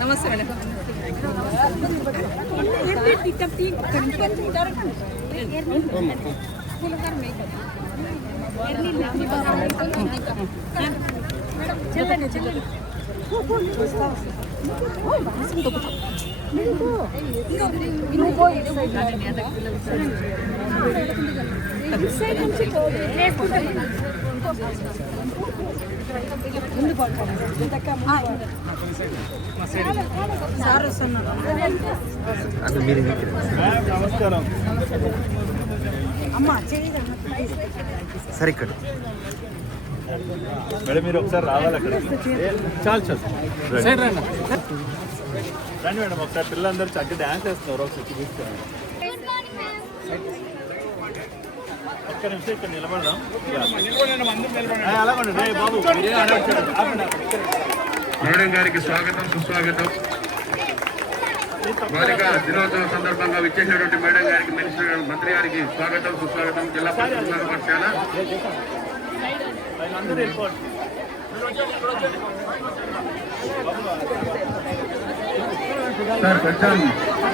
నమస్తే madam చెల్లండి చెల్లండి sir వస్తున్నారు అసలు మీరు నమస్కారం సరే ఇక్కడ మేడం మీరు ఒకసారి రావాలి అక్కడ. చాలు చాలు. రండి. రండి మేడం ఒకసారి పిల్లలందరూ చక్కగా డ్యాన్స్ వేస్తున్నారు ఒకసారి చూపిస్తాను. ఒక్క నిమిషం ఇక్కడ నిలబడదాం. మేడం గారికి స్వాగతం సుస్వాగతం. బాలిక దినోత్సవం సందర్భంగా విచ్చేసినటువంటి మేడం గారికి మినిస్టర్ మంత్రి గారికి స్వాగతం సుస్వాగతం. జిల్లా పరిషత్ పాఠశాల వీళ్ళందరూ వెళ్ళిపోండి సార్ కొంచెం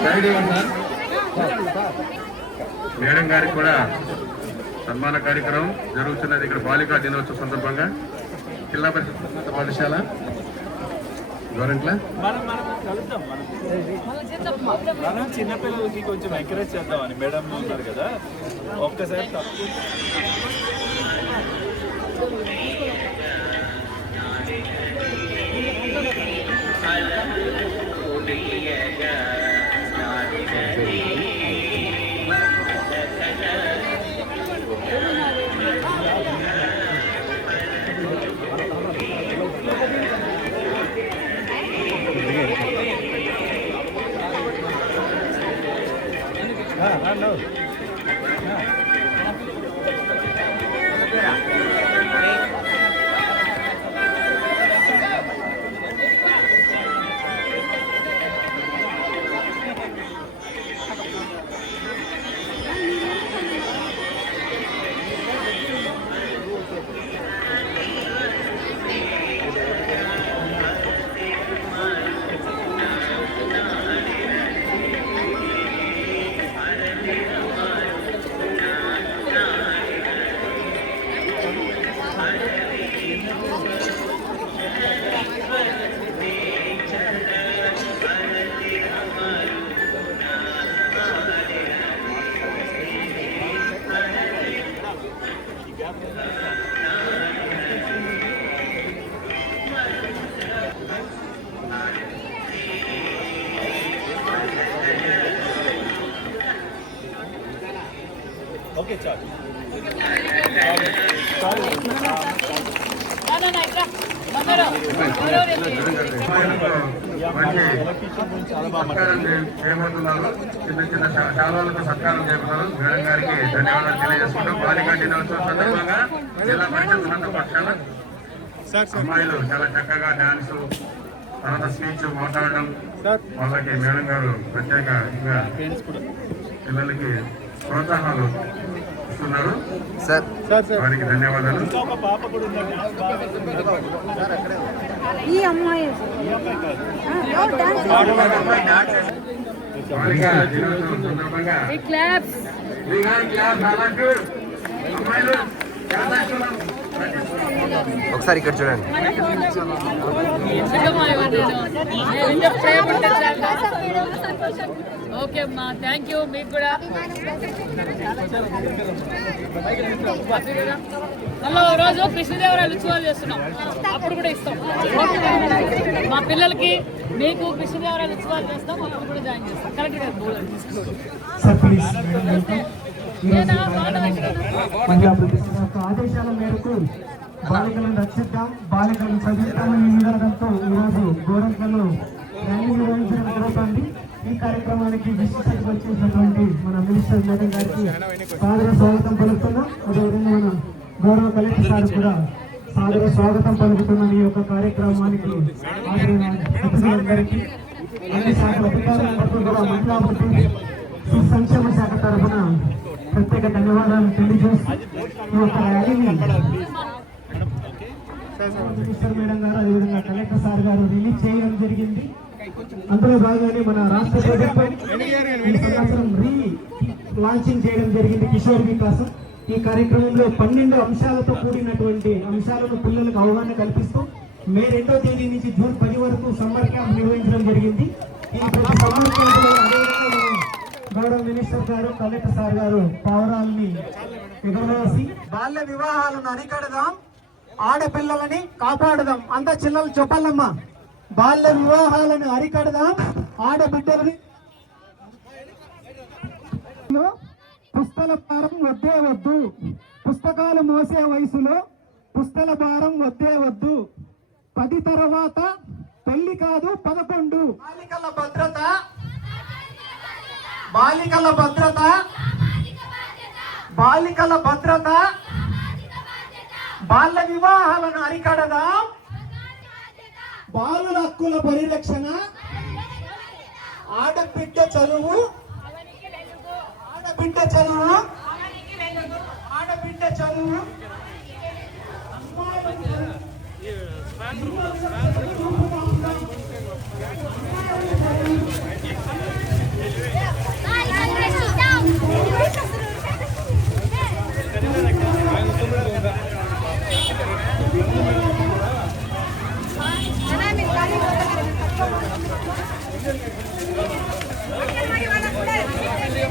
సైడ్ ఇవ్వండి సార్ మేడం గారికి కూడా సన్మాన కార్యక్రమం జరుగుతున్నది ఇక్కడ బాలికా దినోత్సవం సందర్భంగా. జిల్లా పరిషత్ పాఠశాల. గవర్నమెంట్ల. మనం మనం కలుద్దాం మనం. మనం చిన్నపిల్లలకి కొంచెం ఎంకరేజ్ చేద్దామని మేడం ఉన్నారు కదా. ఒక్కసారి తప్పు. ఓకే చాలు. చేయబోతున్నారు చిన్న చిన్న శా- శాలువాలతో సత్కారం చేయబోతున్నారు మేడం గారికి ధన్యవాదాలు తెలియజేసుకుంటాం బాలికా దినోత్సవం సందర్భంగా జిల్లా పరిషత్ ఉన్నత పక్షాన అమ్మాయిలు చాలా చక్కగా డాన్స్ తర్వాత స్పీచ్ మాట్లాడడం. వాళ్ళకి మేడం గారు ప్రత్యేకంగా పిల్లలకి ప్రోత్సాహాలు ఇస్తున్నారు. సార్. వారికి ధన్యవాదాలు. ఈ అమ్మాయి దినోత్సవం సందర్భంగా అమ్మాయిలు. ఒకసారి ఇక్కడ చూడండి. ఓకే అమ్మా థ్యాంక్ యూ మీకు కూడా. మళ్ళీ ఓ రోజు కృష్ణదేవరాయలు ఉత్సవాలు చేస్తున్నాం. అప్పుడు కూడా ఇస్తాం. మా పిల్లలకి మీకు కృష్ణదేవరాయలు ఉత్సవాలు చేస్తాం అప్పుడు కూడా జాయిన్ చేస్తాం. కరెక్ట్. మహిళా ఆదేశాల మేరకు బాలికలను రక్షిద్దాం. బాలికలను చదివిస్తామని నినాదంతో ఈరోజు గోరంకల్లో ర్యాలీ నిర్వహించడం జరుగుతుంది. ఈ కార్యక్రమానికి విశిష్టత వచ్చేసినటువంటి మన మినిస్టర్ మేడం గారికి సాదర స్వాగతం పలుకుతున్నాం. అదేవిధంగా మన గౌరవ కలెక్టర్ గారు కూడా సాదర స్వాగతం పలుకుతున్న ఈ యొక్క కార్యక్రమానికి. హాజరైన అతిథులందరికీ అన్ని శాఖల అధికారులందరికీ కూడా మహిళా అభివృద్ధి సంక్షేమ శాఖ తరఫున ప్రత్యేక ధన్యవాదాలు తెలియజేస్తూ ఈ యొక్క ర్యాలీని మినిస్టర్ మేడం గారు అదేవిధంగా కలెక్టర్ సార్ గారు రిలీజ్ చేయడం జరిగింది. అందులో భాగంగానే మన రాష్ట్ర ప్రభుత్వం ఈ సంవత్సరం రీ లాంచింగ్ చేయడం జరిగింది కిషోర్ వికాసం ఈ కార్యక్రమంలో పన్నెండు అంశాలతో కూడినటువంటి అంశాలను పిల్లలకు అవగాహన కల్పిస్తూ మే రెండో తేదీ నుంచి జూన్ పది వరకు సమ్మర్ క్యాంప్ నిర్వహించడం జరిగింది. ఈ సమ్మర్ గౌరవ మినిస్టర్ గారు కలెక్టర్ సార్ గారు పావురాల్ని ఎగరవేసి బాల్య వివాహాలను అరికడదాం. ఆడపిల్లలని కాపాడదాం. అంత చిల్లలు చెప్పాలమ్మా. బాల్య వివాహాలను అరికడదాం. ఆడబిడ్డలని పుస్తల భారం వద్దే వద్దు. పుస్తకాలు మోసే వయసులో పుస్తల భారం వద్దే వద్దు. పది తర్వాత పెళ్ళి కాదు పదకొండు. బాలికల భద్రత బాలికల భద్రత బాలికల భద్రత బాల్య వివాహాలను అరికడదా. బాలుల హక్కుల పరిరక్షణ. ఆడబిడ్డ చదువు. ఆడబిడ్డ చదువు. ఆడబిడ్డ చదువు. అమ్మాయి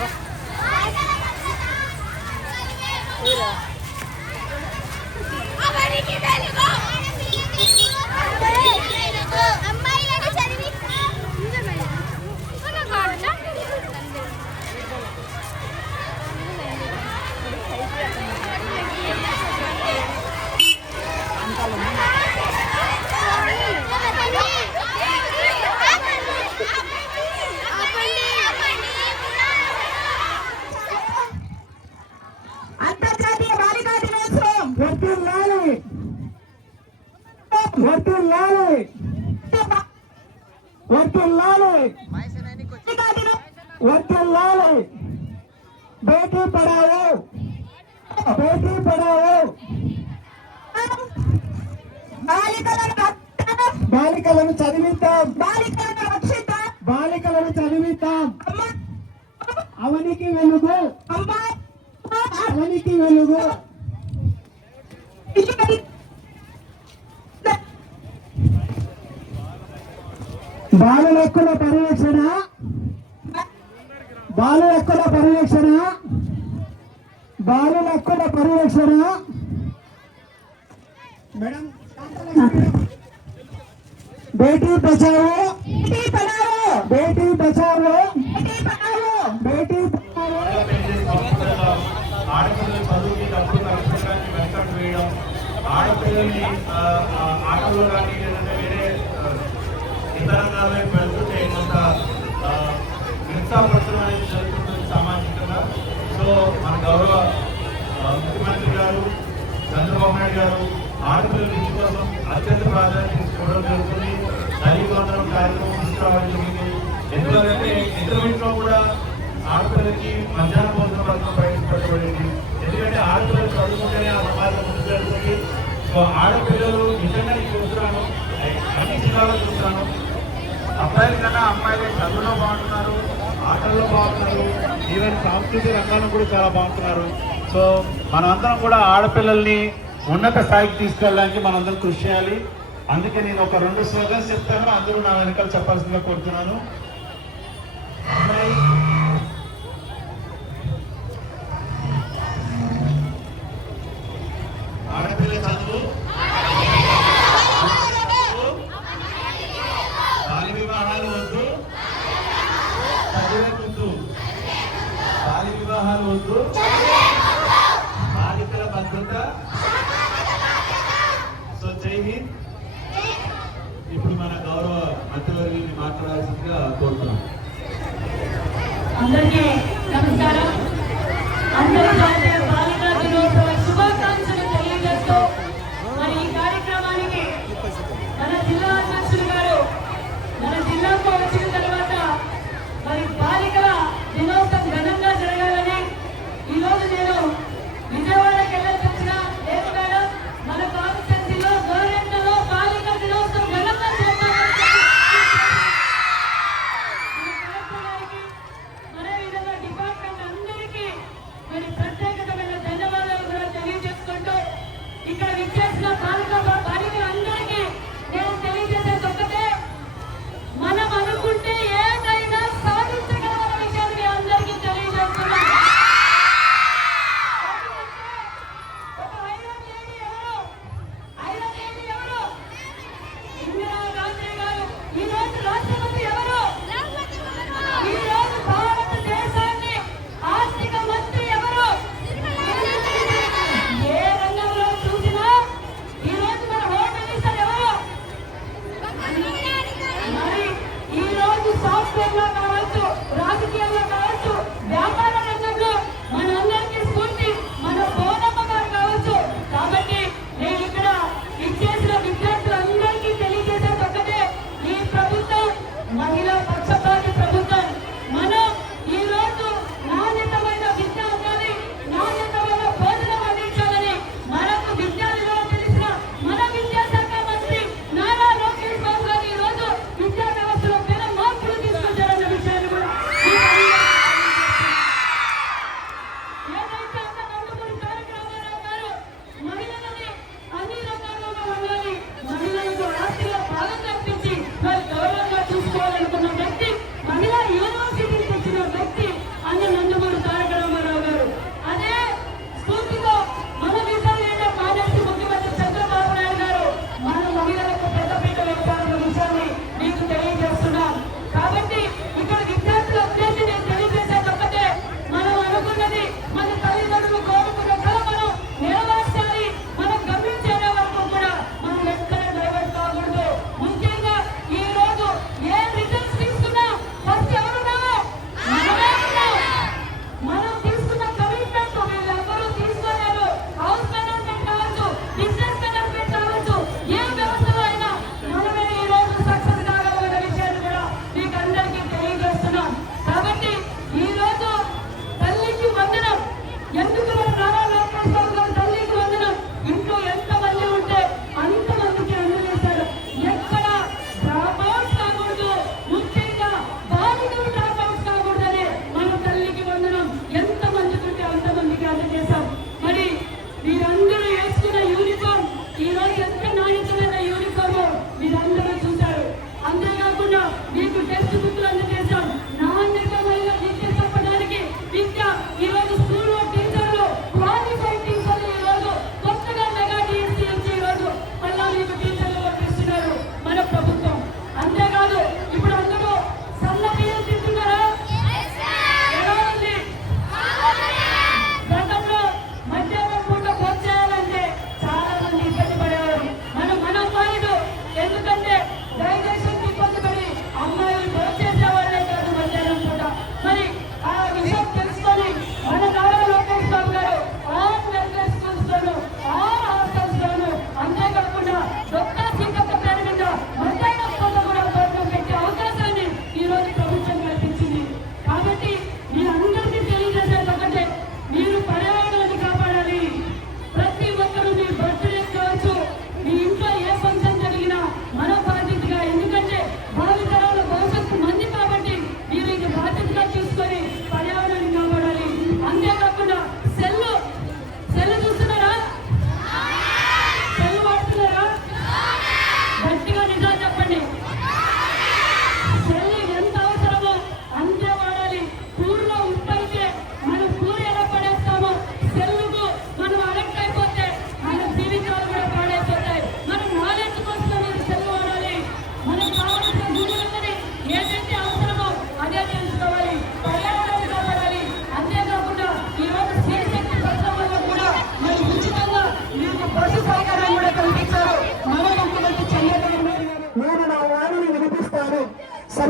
బాధ్యత బాలికల భద్రత అవనికి వెలుగు అమ్మాయిలను చదివి అంతర్జాతీయ బాలికా దినోత్సవం వర్తిల్లాలి వర్తిల్లాలి వర్తిల్లాలి వర్తిల్లాలి బేటీ పడావో బేటీ పడావో బాలికలను చదివిద్దాం బాలికలను రక్షిద్దాం బాలికలను చదివిద్దాం అవనికి వెలుగు. అవనికి వెలుగు. బాలుల హక్కుల పరిరక్షణ? బాలుల హక్కుల పరిరక్షణ? బాలుల హక్కుల పరిరక్షణ? మేడం బేటీ బచావో బేటీ బచావో బేటీ ఆడపిల్లలు చదువుకి డబ్బులు ఖర్చు వెనకట్టు వేయడం ఆడపిల్లల్ని ఆటల్లో కానీ లేదంటే వేరే ఇతర రంగాల్లో వెళ్తుంటే కొంత ఆ, అనేది జరుగుతుంది సామాజికంగా. సో మన గౌరవ ముఖ్యమంత్రి గారు చంద్రబాబు నాయుడు గారు ఆడపిల్లల విద్య కోసం అత్యంత ప్రాధాన్యత ఇవ్వడం జరుగుతుంది. తల్లి వందనం కార్యక్రమం తీసుకురావడం జరిగింది ఎందుకంటే ఇంటర్మీడియట్లో కూడా ఆడపిల్లకి మధ్యాహ్న భోజన పథకం ప్రవేశపెట్టబడింది. ఎందుకంటే ఆడపిల్లలు చదువుకుంటేనే ఆ సమాజం ముందుకెళ్తుంది సో ఆడపిల్లలు నిజంగా నేను చూస్తున్నాను. అన్ని జిల్లాలో చూస్తున్నాను. అబ్బాయిల కన్నా అమ్మాయిలు చదువులో బాగుంటున్నారు ఆటల్లో బాగుంటున్నారు ఈవెన్ సాంస్కృతిక రంగంలో కూడా చాలా బాగుంటున్నారు. సో మనందరం కూడా ఆడపిల్లల్ని ఉన్నత స్థాయికి తీసుకెళ్ళడానికి మనందరం కృషి చేయాలి. అందుకే నేను ఒక రెండు స్లోగన్స్ చెప్తాను. అందరూ నా వెనకాల చెప్పాల్సిందిగా కోరుతున్నాను.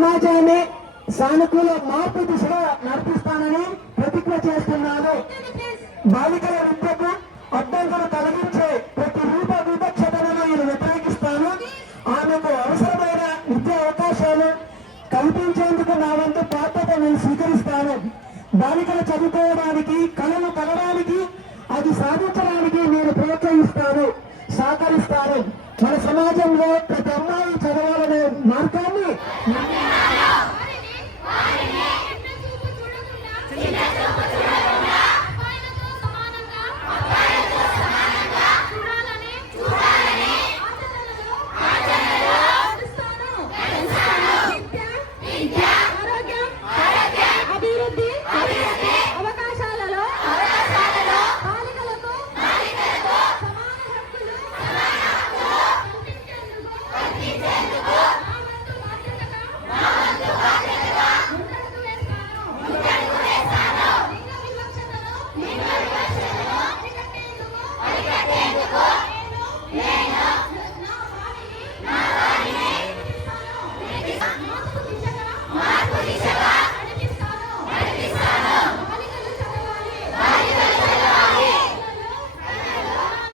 సమాజాన్ని సానుకూల మార్పు దిశగా నడిపిస్తానని ప్రతిజ్ఞ చేస్తున్నాను బాలికల విద్యకు అడ్డంకులు తొలగించే ప్రతి రూప వివక్షతను నేను వ్యతిరేకిస్తాను. ఆమెకు అవసరమైన విద్యా అవకాశాలు కల్పించేందుకు నా వంతు బాధ్యత నేను స్వీకరిస్తాను. బాలికలు చదువుకోవడానికి కళలు కలడానికి అది సాధించడానికి నేను ప్రోత్సహిస్తాను సహకరిస్తాను. మన సమాజంలో ప్రతి అమ్మాయి చదవాలనే మార్గాన్ని